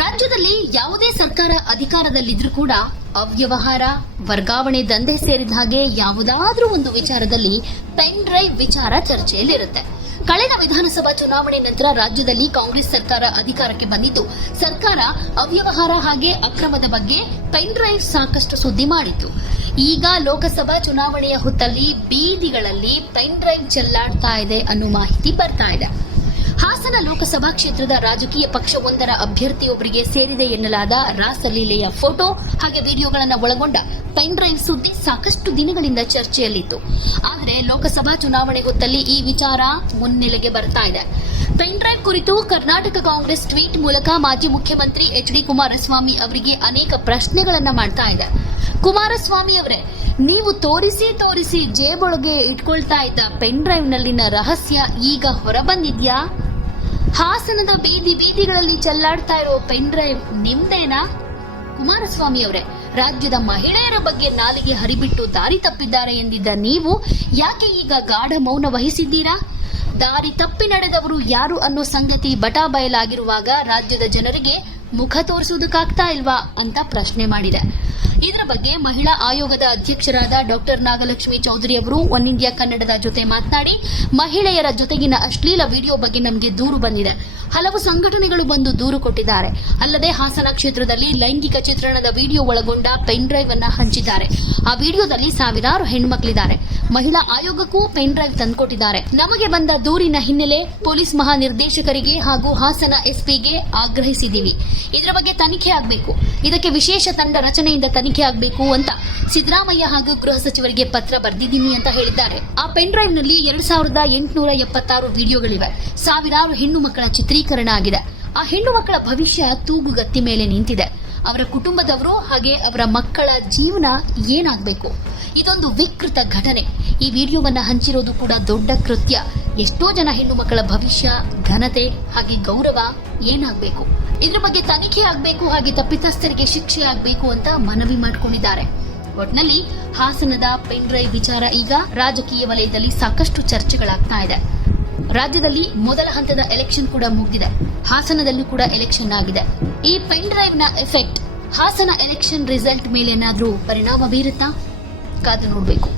ರಾಜ್ಯದಲ್ಲಿ ಯಾವುದೇ ಸರ್ಕಾರ ಅಧಿಕಾರದಲ್ಲಿದ್ರೂ ಕೂಡ ಅವ್ಯವಹಾರ, ವರ್ಗಾವಣೆ ದಂಧೆ ಸೇರಿದ ಹಾಗೆ ಯಾವುದಾದ್ರೂ ಒಂದು ವಿಚಾರದಲ್ಲಿ ಪೆನ್ ಡ್ರೈವ್ ವಿಚಾರ ಚರ್ಚೆಯಲ್ಲಿರುತ್ತೆ. ಕಳೆದ ವಿಧಾನಸಭಾ ಚುನಾವಣೆ ನಂತರ ರಾಜ್ಯದಲ್ಲಿ ಕಾಂಗ್ರೆಸ್ ಸರ್ಕಾರ ಅಧಿಕಾರಕ್ಕೆ ಬಂದಿದ್ದು, ಸರ್ಕಾರ ಅವ್ಯವಹಾರ ಹಾಗೆ ಅಕ್ರಮದ ಬಗ್ಗೆ ಪೆನ್ ಡ್ರೈವ್ ಸಾಕಷ್ಟು ಸುದ್ದಿ ಮಾಡಿತ್ತು. ಈಗ ಲೋಕಸಭಾ ಚುನಾವಣೆಯ ಹೊತ್ತಲ್ಲಿ ಬೀದಿಗಳಲ್ಲಿ ಪೆನ್ ಡ್ರೈವ್ ಚೆಲ್ಲಾಡ್ತಾ ಇದೆ ಅನ್ನೋ ಮಾಹಿತಿ ಬರ್ತಾ ಇದೆ. ಹಾಸನ ಲೋಕಸಭಾ ಕ್ಷೇತ್ರದ ರಾಜಕೀಯ ಪಕ್ಷವೊಂದರ ಅಭ್ಯರ್ಥಿಯೊಬ್ಬರಿಗೆ ಸೇರಿದೆ ಎನ್ನಲಾದ ರಾಸಲೀಲೆಯ ಫೋಟೋ ಹಾಗೆ ವಿಡಿಯೋಗಳನ್ನು ಒಳಗೊಂಡ ಪೆನ್ ಡ್ರೈವ್ ಸುದ್ದಿ ಸಾಕಷ್ಟು ದಿನಗಳಿಂದ ಚರ್ಚೆಯಲ್ಲಿತ್ತು. ಆದರೆ ಲೋಕಸಭಾ ಚುನಾವಣೆ ಹೊತ್ತಲ್ಲಿ ಈ ವಿಚಾರ ಮುನ್ನೆಲೆಗೆ ಬರ್ತಾ ಇದೆ. ಪೆನ್ ಡ್ರೈವ್ ಕುರಿತು ಕರ್ನಾಟಕ ಕಾಂಗ್ರೆಸ್ ಟ್ವೀಟ್ ಮೂಲಕ ಮಾಜಿ ಮುಖ್ಯಮಂತ್ರಿ ಎಚ್.ಡಿ. ಕುಮಾರಸ್ವಾಮಿ ಅವರಿಗೆ ಅನೇಕ ಪ್ರಶ್ನೆಗಳನ್ನ ಮಾಡ್ತಾ ಇದೆ. ಕುಮಾರಸ್ವಾಮಿ ಅವರೇ, ನೀವು ತೋರಿಸಿ ಜೇಬೊಳಗೆ ಇಟ್ಕೊಳ್ತಾ ಇದ್ದ ಪೆನ್ ಡ್ರೈವ್ನಲ್ಲಿನ ರಹಸ್ಯ ಈಗ ಹೊರಬಂದಿದ್ಯಾ? ಹಾಸನದ ಬೀದಿಗಳಲ್ಲಿ ಚೆಲ್ಲಾಡ್ತಾ ಇರೋ ಪೆನ್ ಡ್ರೈವ್ ನಿಮ್ದೇನಾ? ಕುಮಾರಸ್ವಾಮಿ ಅವರೇ, ರಾಜ್ಯದ ಮಹಿಳೆಯರ ಬಗ್ಗೆ ನಾಲಿಗೆ ಹರಿಬಿಟ್ಟು ದಾರಿ ತಪ್ಪಿದ್ದಾರೆ ಎಂದಿದ್ದ ನೀವು ಯಾಕೆ ಈಗ ಗಾಢ ಮೌನ ವಹಿಸಿದ್ದೀರಾ? ದಾರಿ ತಪ್ಪಿ ನಡೆದವರು ಯಾರು ಅನ್ನೋ ಸಂಗತಿ ಬಟಾ ಬಯಲಾಗಿರುವಾಗ ರಾಜ್ಯದ ಜನರಿಗೆ ಮುಖ ತೋರಿಸುವುದಕ್ಕಾಗ್ತಾ ಇಲ್ವಾ ಅಂತ ಪ್ರಶ್ನೆ ಮಾಡಿದೆ. ಇದರ ಬಗ್ಗೆ ಮಹಿಳಾ ಆಯೋಗದ ಅಧ್ಯಕ್ಷರಾದ ಡಾಕ್ಟರ್ ನಾಗಲಕ್ಷ್ಮಿ ಚೌಧರಿ ಅವರು ಒನ್ ಇಂಡಿಯಾ ಕನ್ನಡದ ಜೊತೆ ಮಾತನಾಡಿ, ಮಹಿಳೆಯರ ಜೊತೆಗಿನ ಅಶ್ಲೀಲ ವಿಡಿಯೋ ಬಗ್ಗೆ ನಮಗೆ ದೂರು ಬಂದಿದೆ. ಹಲವು ಸಂಘಟನೆಗಳು ಬಂದು ದೂರು ಕೊಟ್ಟಿದ್ದಾರೆ. ಅಲ್ಲದೆ ಹಾಸನ ಕ್ಷೇತ್ರದಲ್ಲಿ ಲೈಂಗಿಕ ಚಿತ್ರಣದ ವಿಡಿಯೋ ಒಳಗೊಂಡ ಪೆನ್ ಡ್ರೈವ್ ಅನ್ನು ಹಂಚಿದ್ದಾರೆ. ಆ ವಿಡಿಯೋದಲ್ಲಿ ಸಾವಿರಾರು ಹೆಣ್ಮಕ್ಳಿದ್ದಾರೆ. ಮಹಿಳಾ ಆಯೋಗಕ್ಕೂ ಪೆನ್ ಡ್ರೈವ್ ತಂದುಕೊಟ್ಟಿದ್ದಾರೆ. ನಮಗೆ ಬಂದ ದೂರಿನ ಹಿನ್ನೆಲೆ ಪೊಲೀಸ್ ಮಹಾನಿರ್ದೇಶಕರಿಗೆ ಹಾಗೂ ಹಾಸನ ಎಸ್ಪಿಗೆ ಆಗ್ರಹಿಸಿದ್ದೀವಿ. ಇದರ ಬಗ್ಗೆ ತನಿಖೆ ಆಗಬೇಕು. ಇದಕ್ಕೆ ವಿಶೇಷ ತಂಡ ರಚನೆಯಿಂದ ತನಿಖೆ ಆಗಬೇಕು ಅಂತ ಸಿದ್ದರಾಮಯ್ಯ ಹಾಗೂ ಗೃಹ ಸಚಿವರಿಗೆ ಪತ್ರ ಬರೆದಿದ್ದೀನಿ ಅಂತ ಹೇಳಿದ್ದಾರೆ. ಆ ಪೆನ್ ಡ್ರೈವ್ ನಲ್ಲಿ 2876 ವಿಡಿಯೋಗಳಿವೆ. ಸಾವಿರಾರು ಹೆಣ್ಣು ಮಕ್ಕಳ ಚಿತ್ರೀಕರಣ ಆಗಿದೆ. ಆ ಹೆಣ್ಣು ಮಕ್ಕಳ ಭವಿಷ್ಯ ತೂಗುಗತ್ತಿ ಮೇಲೆ ನಿಂತಿದೆ. ಅವರ ಕುಟುಂಬದವರು ಹಾಗೆ ಅವರ ಮಕ್ಕಳ ಜೀವನ ಏನಾಗಬೇಕು? ಇದೊಂದು ವಿಕೃತ ಘಟನೆ. ಈ ವಿಡಿಯೋವನ್ನ ಹಂಚಿರೋದು ಕೂಡ ದೊಡ್ಡ ಕೃತ್ಯ. ಎಷ್ಟೋ ಜನ ಹೆಣ್ಣು ಮಕ್ಕಳ ಭವಿಷ್ಯ, ಘನತೆ ಹಾಗೆ ಗೌರವ ಏನಾಗಬೇಕು? ಇದ್ರ ಬಗ್ಗೆ ತನಿಖೆ ಆಗಬೇಕು, ಹಾಗೆ ತಪ್ಪಿತಸ್ಥರಿಗೆ ಶಿಕ್ಷೆ ಆಗಬೇಕು ಅಂತ ಮನವಿ ಮಾಡಿಕೊಂಡಿದ್ದಾರೆ. ಒಟ್ನಲ್ಲಿ ಹಾಸನದ ಪೆನ್ ಡ್ರೈವ್ ವಿಚಾರ ಈಗ ರಾಜಕೀಯ ವಲಯದಲ್ಲಿ ಸಾಕಷ್ಟು ಚರ್ಚೆಗಳಾಗ್ತಾ ಇದೆ. ರಾಜ್ಯದಲ್ಲಿ ಮೊದಲ ಹಂತದ ಎಲೆಕ್ಷನ್ ಕೂಡ ಮುಗಿದಿದೆ. ಹಾಸನದಲ್ಲೂ ಕೂಡ ಎಲೆಕ್ಷನ್ ಆಗಿದೆ. ಈ ಪೆನ್ ಡ್ರೈವ್ ನ ಎಫೆಕ್ಟ್ ಹಾಸನ ಎಲೆಕ್ಷನ್ ರಿಸಲ್ಟ್ ಮೇಲೆ ಏನಾದ್ರೂ ಪರಿಣಾಮ ಬೀರುತ್ತಾ? ಕಾದು ನೋಡಬೇಕು.